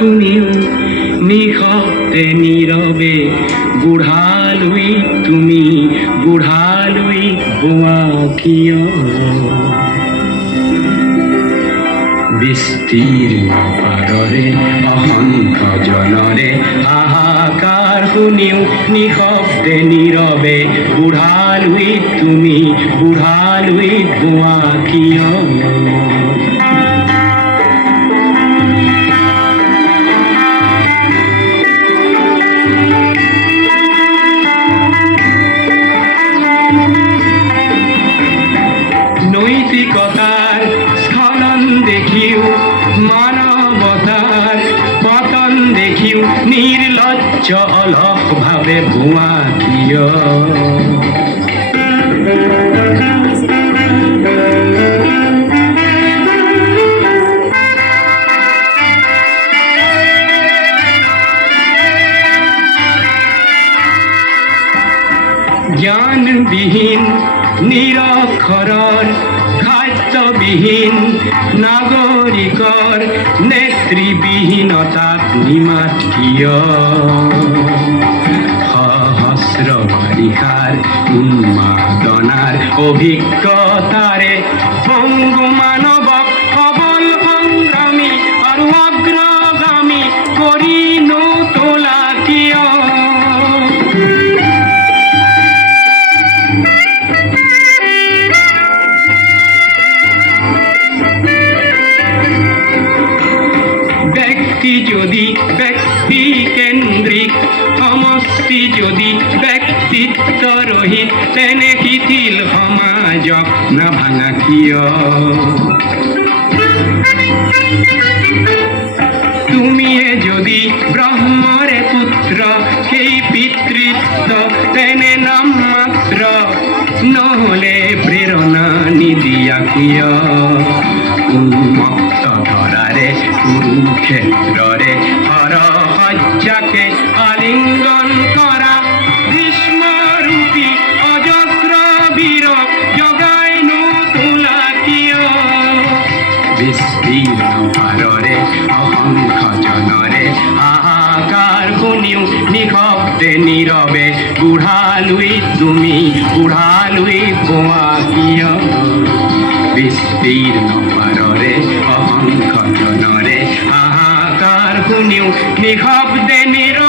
শুনিও নিশব্দে নীরবে বুঢ়ালৈ তুমি বুঢ়ালৈ গোৱা কিয় বিস্তীৰ্ণ পাৰৰে অসংখ্য জনৰে হাহাকাৰ শুনিও নিশব্দে নীৰৱে বুঢ়ালৈ তুমি বুঢ়ালৈ গোৱা কিয় নৈতিকতার স্খলন দেখিও মানবতার পতন দেখিও নির্লজ্জ অলস ভাবে ভুয়া কিয় জ্ঞানবিহীন নিরক্ষৰৰ খাদ্যবিহীন নাগৰিকৰ নেতৃবিহীনতাক নিমাত কিয় সহস্ৰ বাৰিষাৰ উন্মাদনাৰ অভিজ্ঞতাৰে পংগু মানৱক সবল সংগ্ৰামী আৰু অগ্ৰগামী কৰি নোতোলা কিয় যদি ব্যক্তি কেন্দ্রিক সমষ্টি যদি ব্যক্তিত্ব রহিত তেনে শিথিল সমাজক নাভাঙা কিয় তুমিয়ে যদি ব্ৰহ্মৰে পুত্ৰ সেই পিতৃত্ব তেনে নাম মাত্ৰ নহলে প্ৰেৰণা নিদিয়া কিয় উন্মুক্ত ধৰাৰে কুৰুক্ষেত্ৰৰে হৰসজ্জাকে আলিঙ্গন কৰা ভীষ্মৰূপী অজস্ৰ বীৰক জগাই নোতোলা কিয় বিস্তীৰ্ণ পাৰৰে অসংখ্য জনৰে হাহাকাৰ শুনিও নিশব্দে নীৰৱে বুঢ়ালৈ তুমি বুঢ়ালৈ গোৱা কিয় বিস্তীৰ্ণ পাৰৰে অসংখ্য জনৰে হাহাকাৰ শুনিও নিশব্দে নীৰৱে